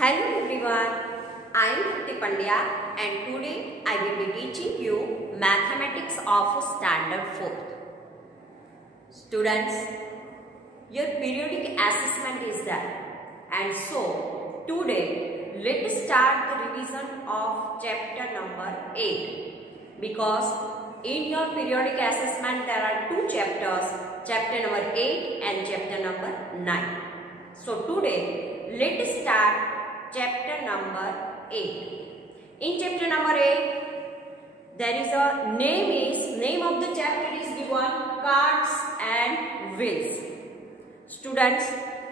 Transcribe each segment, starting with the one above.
Hello everyone, I am Kruti Pandya and today I will be teaching you Mathematics of Standard 4th. Students, your periodic assessment is there and so today let us start the revision of chapter number 8 because in your periodic assessment there are two chapters, chapter number 8 and chapter number 9. So today let us start chapter number 8. In chapter number 8, there is a name of the chapter is given carts and wheels. Students,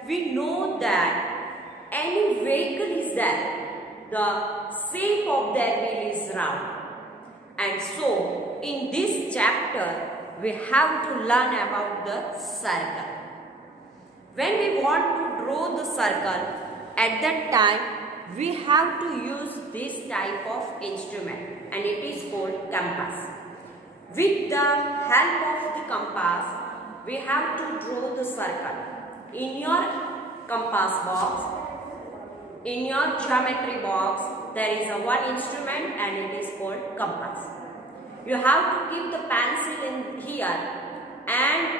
we know that any vehicle is there, the shape of their wheel is round. And so, in this chapter, we have to learn about the circle. When we want to draw the circle, at that time, we have to use this type of instrument and it is called compass. With the help of the compass, we have to draw the circle. In your compass box, in your geometry box, there is one instrument and it is called compass. You have to keep the pencil in here and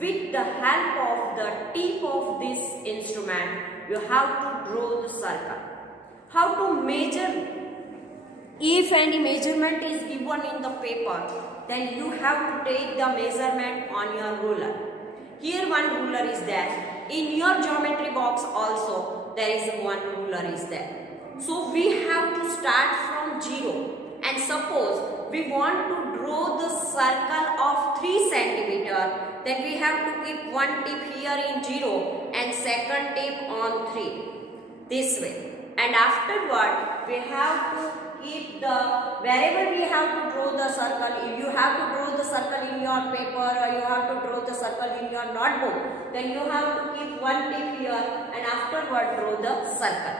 with the help of the tip of this instrument, you have to draw the circle. How to measure? If any measurement is given in the paper, then you have to take the measurement on your ruler. Here one ruler is there. In your geometry box also, there is one ruler is there. So we have to start from 0. And suppose we want to draw the circle of 3 centimeter, then we have to keep one tip here in 0 and second tip on 3. This way. And afterward, we have to keep wherever we have to draw the circle, if you have to draw the circle in your paper or you have to draw the circle in your notebook, then you have to keep one tip here and afterward draw the circle.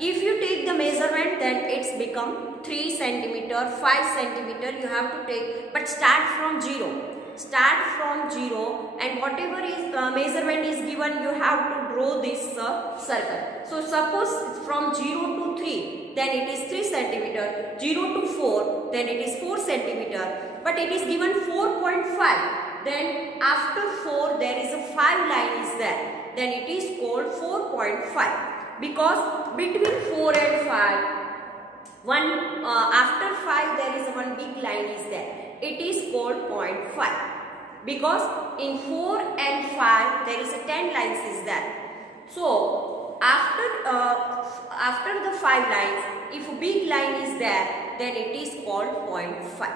If you take the measurement, then it's become 3 centimeter, 5 centimeter you have to take, but start from 0. Start from 0 and whatever is measurement is given, you have to draw this circle. So suppose from 0 to 3, then it is 3 centimeter, 0 to 4, then it is 4 centimeter, but it is given 4.5. Then after 4 there is a 5 line is there, then it is called 4.5. Because between 4 and 5, after 5 there is one big line is there. It is called 0.5. Because in 4 and 5 there is a 10 lines is there. So after the 5 lines, if a big line is there, then it is called 0.5.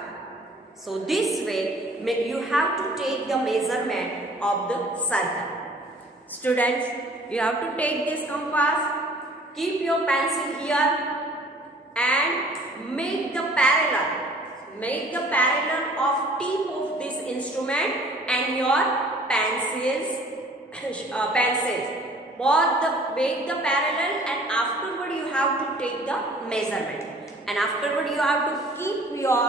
So this way you have to take the measurement of the circle. Students, you have to take this compass, keep your pencil here and make the parallel. Make the parallel of tip of this instrument and your pencils. Make the parallel and afterward you have to take the measurement. And afterward you have to keep your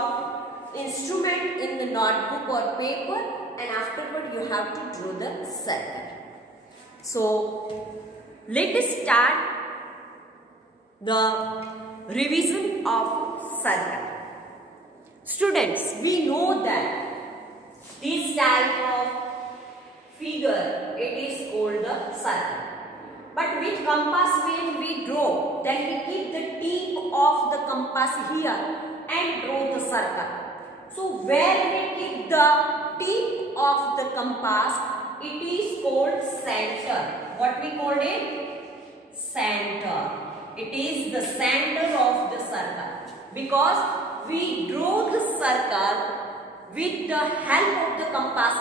instrument in the notebook or paper and afterward you have to draw the circle. So, let us start the revision of circle. Students, we know that this type of figure, it is called the circle. But with compass when we draw, then we keep the tip of the compass here and draw the circle. So, where we keep the tip of the compass, it is called center. What we called it? Center. It is the center of the circle. Because we draw the circle with the help of the compass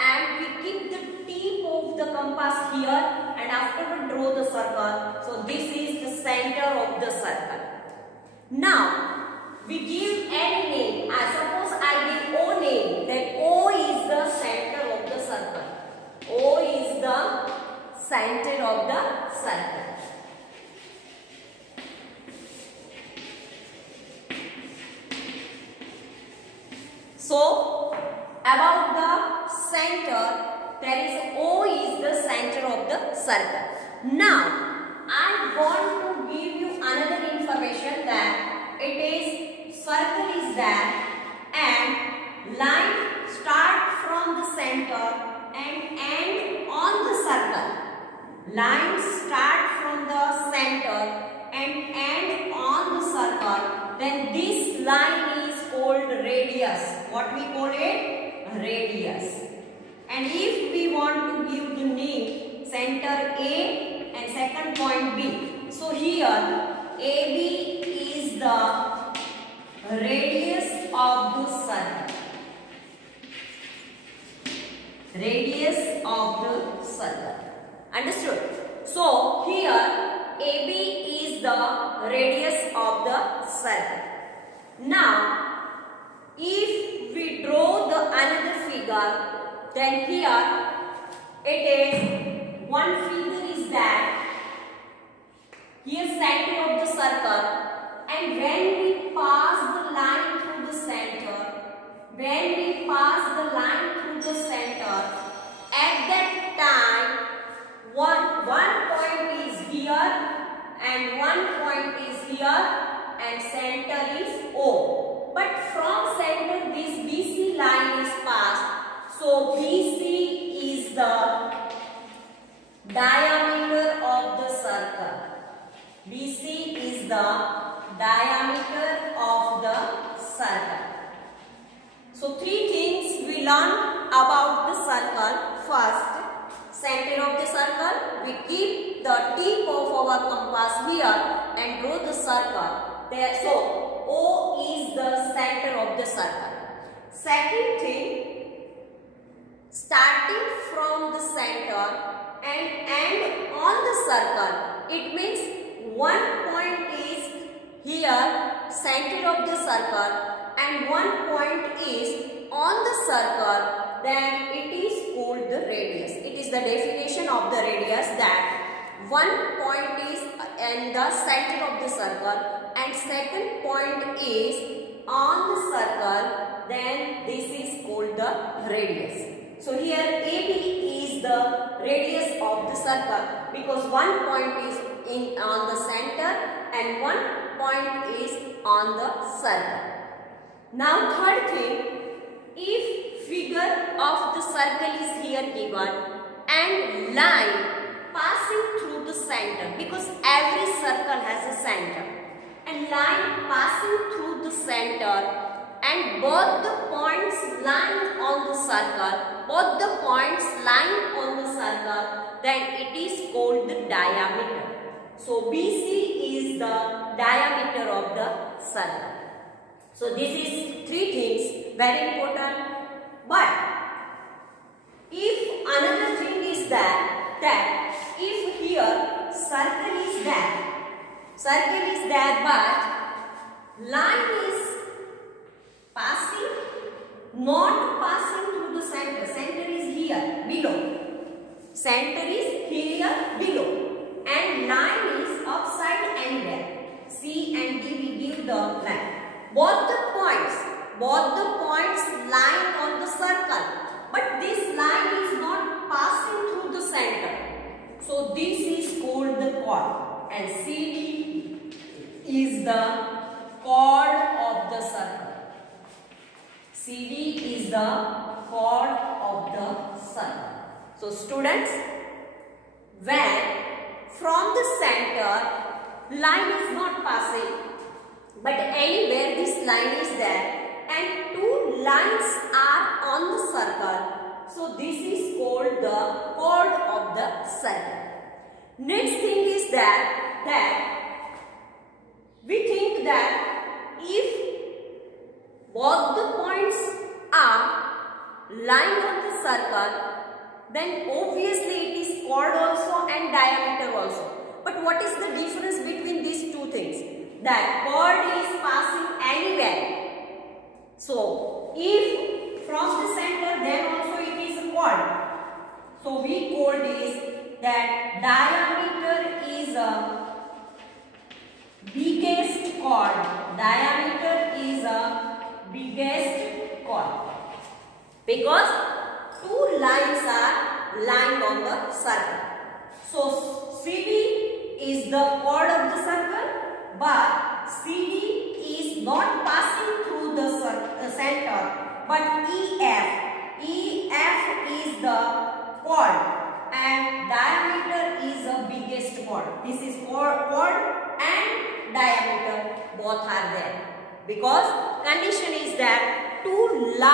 and we keep the tip of the compass here and afterward draw the circle. So this is the center of the circle. Now we give any name. Suppose I give O name, then O is the center of the circle. O is the center of the circle. So, about the center, there is O is the center of the circle. Now, it is circle is there and line start from the center and end on the circle. Line start from the center and end on the circle. Then this line is called radius. What we call it? Radius. And if we want to give the name center A and second point B. So here AB is the radius of the circle. Radius of the circle. Understood? So here AB is the radius of the circle. Now if we draw the another figure, then here it is one figure is that here center of the circle, and when we pass the line through the center, at that time one point is here and one point is here and center is O. But from center this BC line is passed. So BC is the diameter of the circle. BC is the diameter of the circle. So three things we learn about the circle. First, center of the circle. We keep the tip of our compass here and draw the circle there. So O is the center of the circle. Second thing, starting from the center and end on the circle. It means one point is here, center of the circle, and one point is on the circle. Then it is called the radius. It is the definition of the radius, that one point is in the center of the circle and second point is on the circle. Then this is called the radius. So here AB is the radius of the circle because one point is on the center and one point is on the circle. Now third thing, if figure of the circle is here given and line passing through the center, because every circle has a center, and line passing through the center and both the points lying on the circle, then it is called the diameter. So BC is the diameter of the circle. So this is three things very important. But if another thing is that if here circle is there but line is not passing through the center. Center is here below. And line is upside anywhere. C and D we give the line. Both the points lying on the circle, but this line is not passing through the center. So this is called the chord, and CD is the chord of the circle. CD is the chord of the circle. So students, when from the center line is not passing, but anywhere this line is there and two lines are on the circle, so this is called the chord of the circle. Next thing is that we think that if both the points are lying on the circle, then obviously it is chord also and diameter also. But what is the difference between these two things? That chord is passing anywhere. So if from the center, then also it is a chord. So we call this that diameter is a biggest chord. Diameter is a biggest chord because two lines are lying on the circle. So CD is the chord of the circle, but CD not passing through the center, but EF. EF is the chord and diameter is the biggest chord. This is chord and diameter, both are there, because condition is that two large